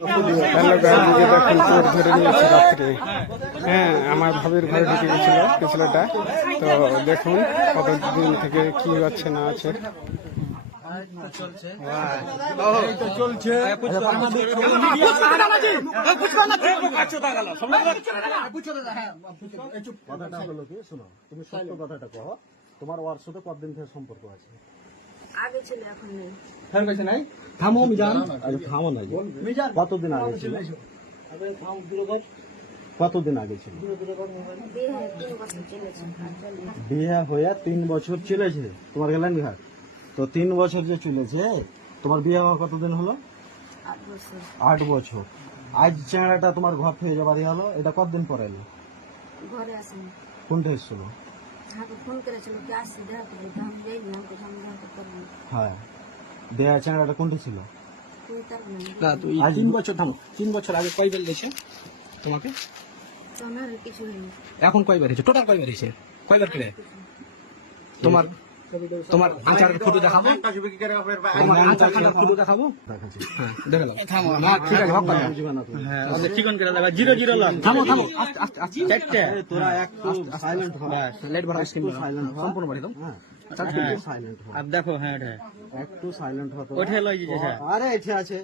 Hello guys, এই যে দেখুন চোর ধরে নিয়েছে রাত্রে। হ্যাঁ, আমার ভাবির ঘরে ঢুকে গেছিল ছেলেটা। তো দেখুন কতদিন থেকে কি হচ্ছে না আছে। কথাটা হলো কি, শোনো, তুমি সত্য কথাটা কहो। তোমার ওর সাথে কতদিন থেকে সম্পর্ক আছে? আগে ছিল, এখন নেই। থামো মিজান, আরে থামো না। কতদিন আগে ছিল? কতদিন আগে ছিল? বিয়ে হয়ে 3 বছর চলেছে, আর চলে। বিয়ে হয়ে 3 বছর চলেছে তোমার গেলেন ঘাট। তো 3 বছর যে চলেছে, তোমার বিয়ে হওয়া কতদিন হলো? 8 বছর। 8 বছর। আজ চেহারাটা তোমার ঘর থেকে যাবারই হলো, এটা কতদিন পরে এলো? ঘরে আসেনি। কোনটা এসেছিল? আমাকে ফোন করেছিল কি আসছি দেখা করে, তো আমি যাইনি, আমাকে আমি দেখা করতে পারবো না। হ্যাঁ, দেয়া চেহারাটা কোনটা ছিল? তুই তার না তুই 3 বছর থামো। 3 বছর আগে কয়বার দিয়েছে তোমাকে? তো আমার কিছু হয়নি। এখন কয়বার হয়েছে? টোটাল কয়বার হয়েছে? কয়বার করে? তোমার তোমার আচারের ফটো দেখাবো? তোমার আচার খাতার ফটো দেখাবো? দেখাচ্ছি। হ্যাঁ, দেখে নাও। না, ঠিক আছে, ভাব না। বুঝবে না তুমি। হ্যাঁ, ওদের চিকন করে দেবা। 0 লাখ। থামো থামো। আস্তে আস্তে আস্তে। চারটে। এই তোরা একটু সাইলেন্ট হ। লাইট বাড়া স্ক্রিন সাইলেন্ট হ। সম্পূর্ণ বাড়ি দাও। হ্যাঁ, সাইলেন্ট হ। আর দেখো, হ্যাঁ, একটু সাইলেন্ট হ। ওঠে লই যেছে। আরে এটা আছে।